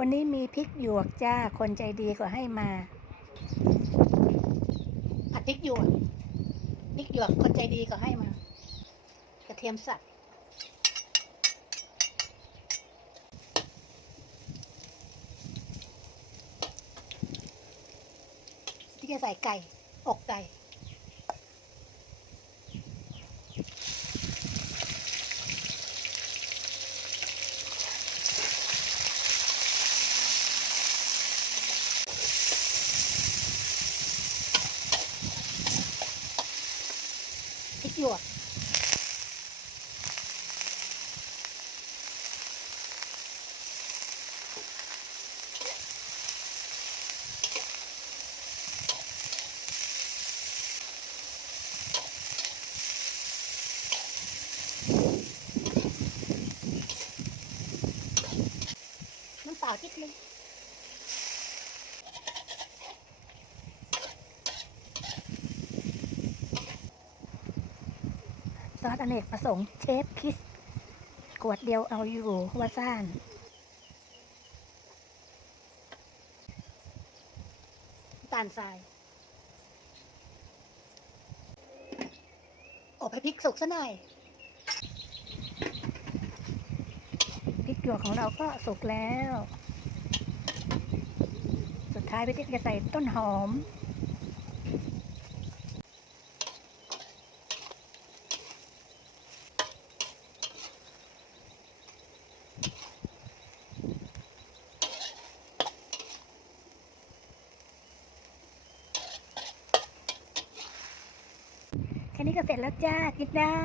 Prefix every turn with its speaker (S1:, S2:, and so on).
S1: วันนี้มีพริกหยวกจ้า คนใจดีก็ให้มา ผัดพริกหยวก พริกหยวกคนใจดีก็ให้มา กระเทียมสับที่จะใส่ไก่ อกไก่ หยวกน้ำเปล่าทิดนึง อสอเนกประสงค์เชฟคิสขวดเดียวเอาอยู่ว่าซ่านน้ำตาลทรายอบให้พริกสุกซะหน่อยพริกหยวกของเราก็สุกแล้ว สุดท้ายพี่ติ๊กจะใส่ต้นหอม แค่นี้ก็เสร็จแล้วจ้า กินได้